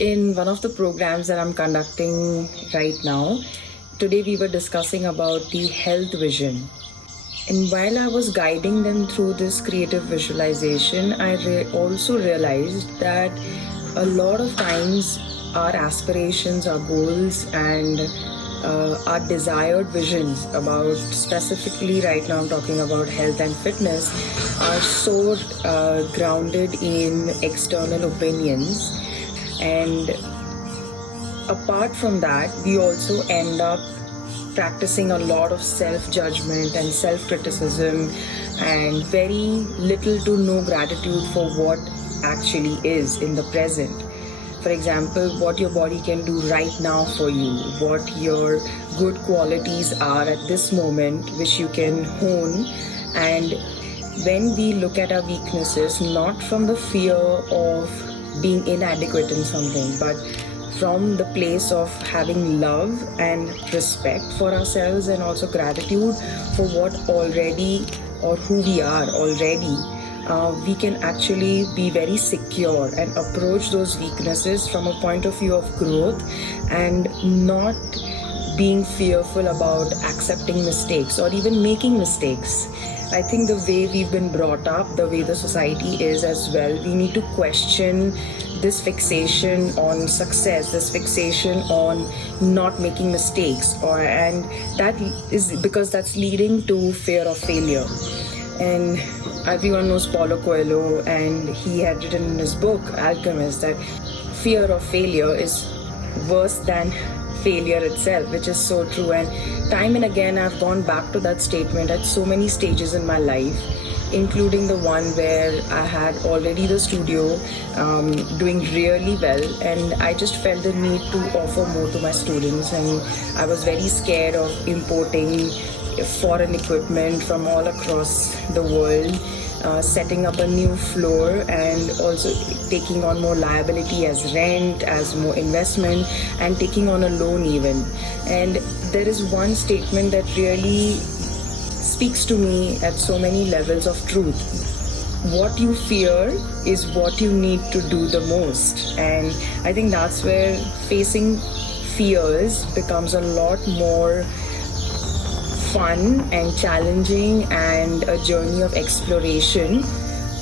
in one of the programs that I'm conducting right now, today we were discussing about the health vision. And while I was guiding them through this creative visualization, I also realized that a lot of times our aspirations, our goals, and our desired visions about, specifically right now I'm talking about health and fitness, are so grounded in external opinions. And apart from that, we also end up practicing a lot of self-judgment and self-criticism and very little to no gratitude for what actually is in the present. For example, what your body can do right now for you, what your good qualities are at this moment, which you can hone. And when we look at our weaknesses, not from the fear of being inadequate in something, but from the place of having love and respect for ourselves and also gratitude for what already or who we are already, we can actually be very secure and approach those weaknesses from a point of view of growth and not being fearful about accepting mistakes or even making mistakes. I think the way we've been brought up, the way the society is as well, we need to question this fixation on success, this fixation on not making mistakes, and that is because that's leading to fear of failure. And everyone knows Paulo Coelho, and he had written in his book Alchemist that fear of failure is worse than failure itself, which is so true. And time and again I've gone back to that statement at so many stages in my life, including the one where I had already the studio doing really well, and I just felt the need to offer more to my students. And I was very scared of importing foreign equipment from all across the world, setting up a new floor, and also taking on more liability as rent, as more investment, and taking on a loan even. And there is one statement that really speaks to me at so many levels of truth. What you fear is what you need to do the most. And I think that's where facing fears becomes a lot more fun and challenging and a journey of exploration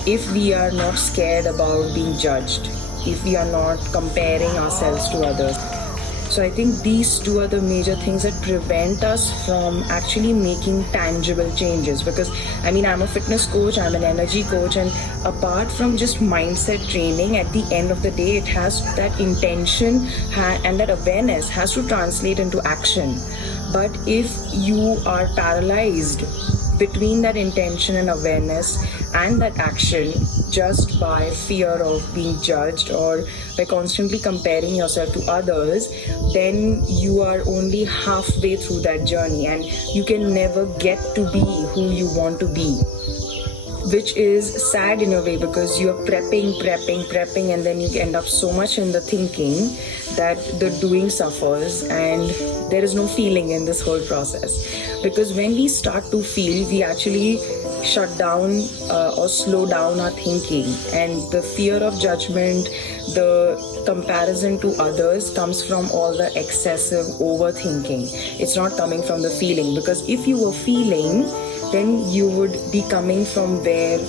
if we are not scared about being judged, if we are not comparing ourselves to others. So I think these two are the major things that prevent us from actually making tangible changes. Because I'm a fitness coach, I'm an energy coach, and apart from just mindset training, at the end of the day, it has that intention and that awareness has to translate into action. But if you are paralyzed between that intention and awareness and that action just by fear of being judged or by constantly comparing yourself to others, then you are only halfway through that journey and you can never get to be who you want to be, which is sad in a way because you're prepping, and then you end up so much in the thinking that the doing suffers and there is no feeling in this whole process. Because when we start to feel, we actually shut down or slow down our thinking, and the fear of judgment, the comparison to others comes from all the excessive overthinking. It's not coming from the feeling, because if you were feeling, then you would be coming from where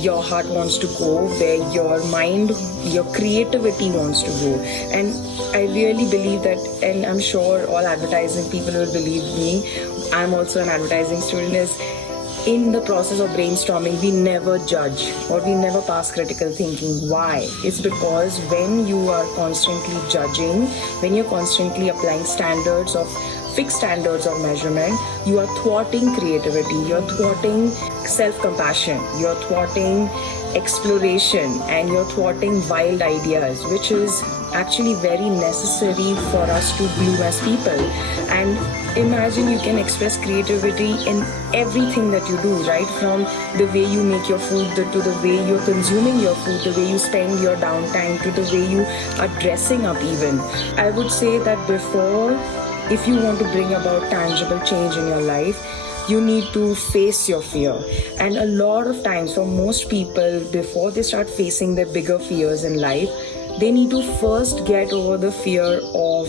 your heart wants to go, where your mind, your creativity wants to go. And I really believe that, and I'm sure all advertising people will believe me, I'm also an advertising student, is in the process of brainstorming, we never judge or we never pass critical thinking. Why? It's because when you are constantly judging, when you're constantly applying fixed standards of measurement, you are thwarting creativity, you're thwarting self-compassion, you're thwarting exploration, and you're thwarting wild ideas, which is actually very necessary for us to bloom as people. And imagine you can express creativity in everything that you do, right? From the way you make your food, to the way you're consuming your food, the way you spend your downtime, to the way you are dressing up even. I would say that before, if you want to bring about tangible change in your life, you need to face your fear. And a lot of times for most people, before they start facing their bigger fears in life, they need to first get over the fear of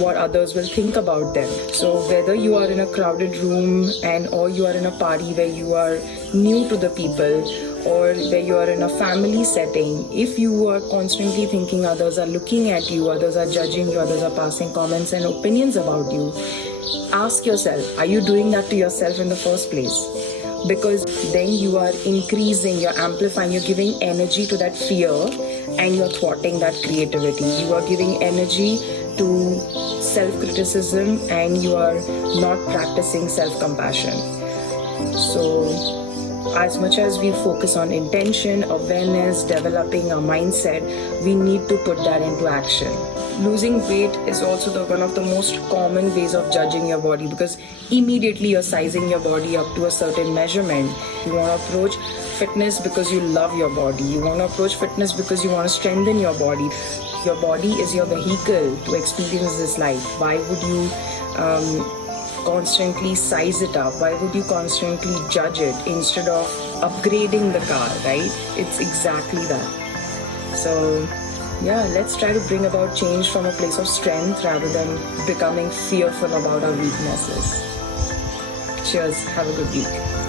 what others will think about them. So whether you are in a crowded room or you are in a party where you are new to the people, or where you are in a family setting, if you are constantly thinking others are looking at you, others are judging you, others are passing comments and opinions about you, ask yourself, are you doing that to yourself in the first place? Because then you are increasing, you're amplifying, you're giving energy to that fear, and you're thwarting that creativity. You are giving energy to self-criticism, and you are not practicing self-compassion. So as much as we focus on intention, awareness, developing our mindset, we need to put that into action. Losing weight is also one of the most common ways of judging your body, because immediately you're sizing your body up to a certain measurement. You want to approach fitness because you love your body. You want to approach fitness because you want to strengthen your body. Your body is your vehicle to experience this life. Why would you constantly size it up? Why would you constantly judge it instead of upgrading the car, right? It's exactly that. So yeah, let's try to bring about change from a place of strength rather than becoming fearful about our weaknesses. Cheers, have a good week.